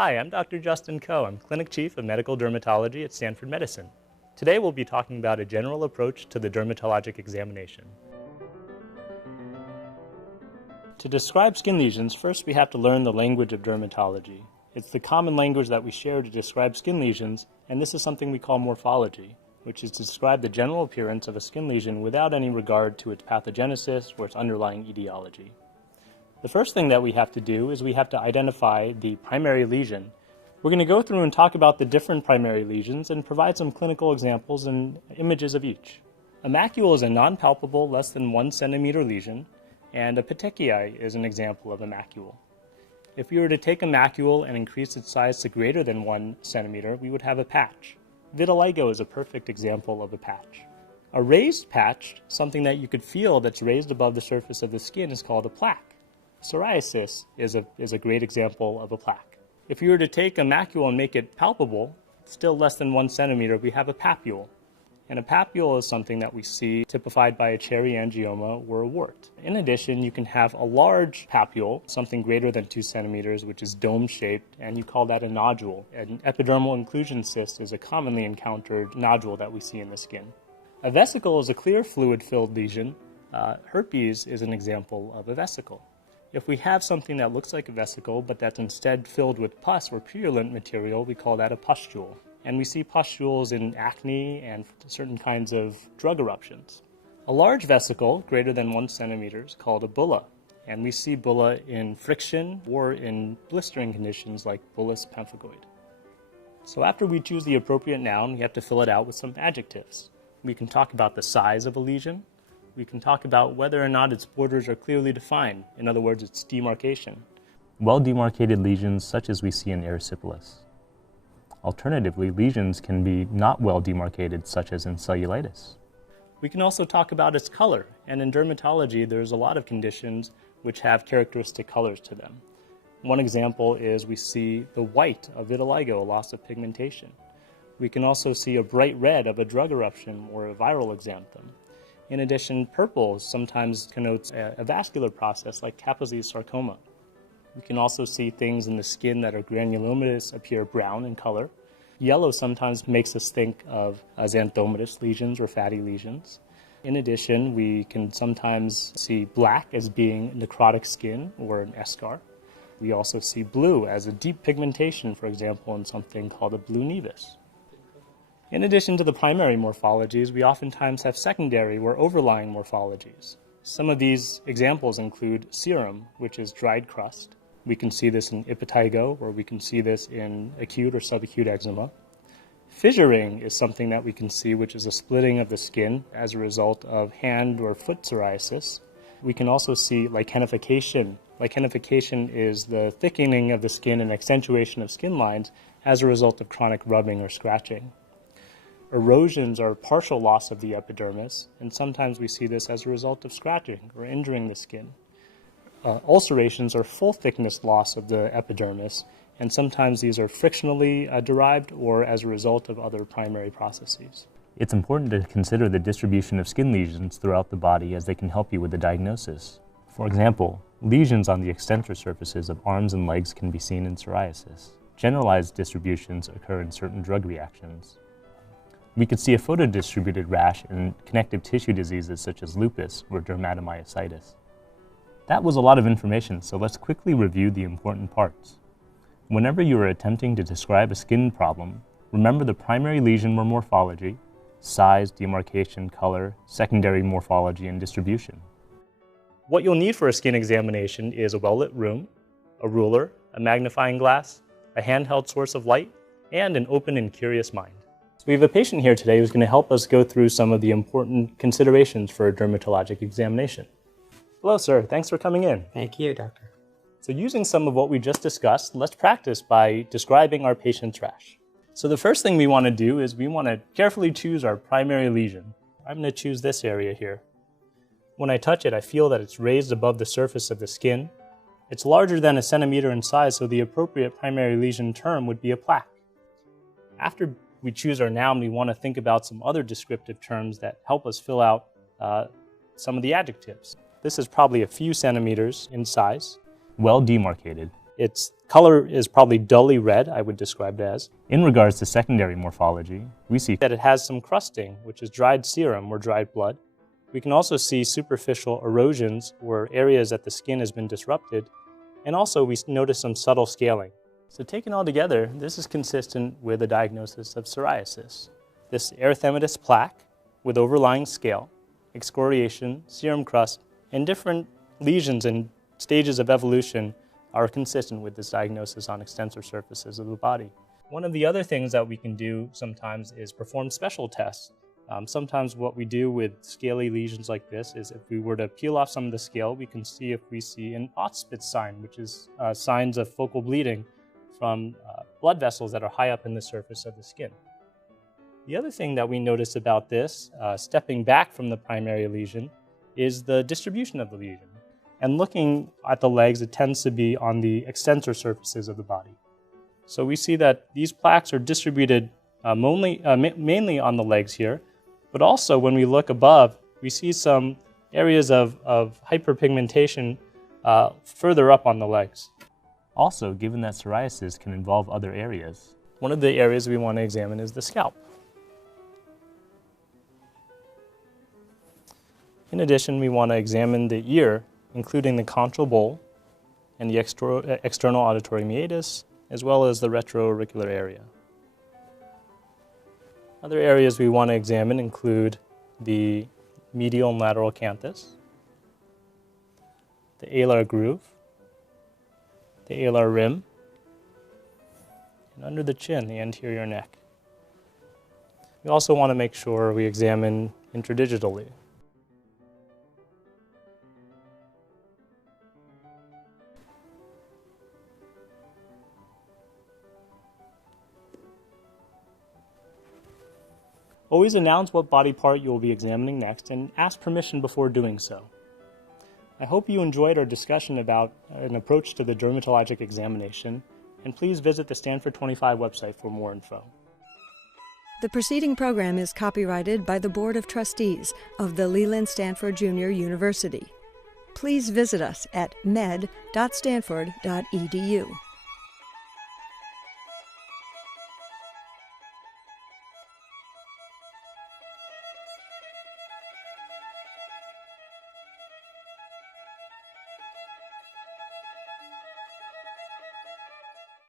Hi, I'm Dr. Justin Coe. I'm Clinic Chief of Medical Dermatology at Stanford Medicine. Today we'll be talking about a general approach to the dermatologic examination. To describe skin lesions, first we have to learn the language of dermatology. It's the common language that we share to describe skin lesions, and this is something we call morphology, which is to describe the general appearance of a skin lesion without any regard to its pathogenesis or its underlying etiology. The first thing that we have to do is we have to identify the primary lesion. We're going to go through and talk about the different primary lesions and provide some clinical examples and images of each. A macule is a non-palpable, less than 1 centimeter lesion, and a petechiae is an example of a macule. If we were to take a macule and increase its size to greater than 1 centimeter, we would have a patch. Vitiligo is a perfect example of a patch. A raised patch, something that you could feel that's raised above the surface of the skin, is called a plaque. Psoriasis is a great example of a plaque. If you were to take a macule and make it palpable, still less than 1 centimeter, we have a papule. And a papule is something that we see typified by a cherry angioma or a wart. In addition, you can have a large papule, something greater than 2 centimeters, which is dome-shaped, and you call that a nodule. An epidermal inclusion cyst is a commonly encountered nodule that we see in the skin. A vesicle is a clear fluid-filled lesion. Herpes is an example of a vesicle. If we have something that looks like a vesicle, but that's instead filled with pus or purulent material, we call that a pustule. And we see pustules in acne and certain kinds of drug eruptions. A large vesicle, greater than 1 centimeter, is called a bulla. And we see bulla in friction or in blistering conditions like bullous pemphigoid. So after we choose the appropriate noun, we have to fill it out with some adjectives. We can talk about the size of a lesion. We can talk about whether or not its borders are clearly defined, in other words, its demarcation. Well-demarcated lesions such as we see in erysipelas. Alternatively, lesions can be not well demarcated, such as in cellulitis. We can also talk about its color, and in dermatology there's a lot of conditions which have characteristic colors to them. One example is we see the white of vitiligo, a loss of pigmentation. We can also see a bright red of a drug eruption or a viral exanthem. In addition, purple sometimes connotes a vascular process like Kaposi's sarcoma. We can also see things in the skin that are granulomatous appear brown in color. Yellow sometimes makes us think of xanthomatous lesions or fatty lesions. In addition, we can sometimes see black as being necrotic skin or an eschar. We also see blue as a deep pigmentation, for example, in something called a blue nevus. In addition to the primary morphologies, we oftentimes have secondary or overlying morphologies. Some of these examples include serum, which is dried crust. We can see this in impetigo, or we can see this in acute or subacute eczema. Fissuring is something that we can see, which is a splitting of the skin as a result of hand or foot psoriasis. We can also see lichenification. Lichenification is the thickening of the skin and accentuation of skin lines as a result of chronic rubbing or scratching. Erosions are partial loss of the epidermis, and sometimes we see this as a result of scratching or injuring the skin. Ulcerations are full thickness loss of the epidermis, and sometimes these are frictionally derived or as a result of other primary processes. It's important to consider the distribution of skin lesions throughout the body, as they can help you with the diagnosis. For example, lesions on the extensor surfaces of arms and legs can be seen in psoriasis. Generalized distributions occur in certain drug reactions. We could see a photodistributed rash in connective tissue diseases such as lupus or dermatomyositis. That was a lot of information, so let's quickly review the important parts. Whenever you are attempting to describe a skin problem, remember the primary lesion or morphology, size, demarcation, color, secondary morphology, and distribution. What you'll need for a skin examination is a well-lit room, a ruler, a magnifying glass, a handheld source of light, and an open and curious mind. So we have a patient here today who's going to help us go through some of the important considerations for a dermatologic examination. Hello, sir. Thanks for coming in. Thank you, doctor. So using some of what we just discussed, let's practice by describing our patient's rash. So the first thing we want to do is we want to carefully choose our primary lesion. I'm going to choose this area here. When I touch it, I feel that it's raised above the surface of the skin. It's larger than 1 centimeter in size, so the appropriate primary lesion term would be a plaque. After we choose our noun, we want to think about some other descriptive terms that help us fill out some of the adjectives. This is probably a few centimeters in size. Well demarcated. Its color is probably dully red, I would describe it as. In regards to secondary morphology, we see That it has some crusting, which is dried serum or dried blood. We can also see superficial erosions where areas that the skin has been disrupted, and also we notice some subtle scaling. So taken all together, this is consistent with a diagnosis of psoriasis. This erythematous plaque with overlying scale, excoriation, serum crust, and different lesions and stages of evolution are consistent with this diagnosis on extensor surfaces of the body. One of the other things that we can do sometimes is perform special tests. Sometimes what we do with scaly lesions like this is if we were to peel off some of the scale, we can see if we see an Auspitz sign, which is signs of focal bleeding from blood vessels that are high up in the surface of the skin. The other thing that we notice about this, stepping back from the primary lesion, is the distribution of the lesion. And looking at the legs, it tends to be on the extensor surfaces of the body. So we see that these plaques are distributed mainly on the legs here, but also when we look above, we see some areas of hyperpigmentation further up on the legs. also, given that psoriasis can involve other areas. One of the areas we want to examine is the scalp. In addition, we want to examine the ear, including the conchal bowl and the external auditory meatus, as well as the retroauricular area. Other areas we want to examine include the medial and lateral canthus, the alar groove, the alar rim, and under the chin, the anterior neck. We also want to make sure we examine intradigitally. Always announce what body part you will be examining next and ask permission before doing so. I hope you enjoyed our discussion about an approach to the dermatologic examination, and please visit the Stanford 25 website for more info. The preceding program is copyrighted by the Board of Trustees of the Leland Stanford Junior University. Please visit us at med.stanford.edu.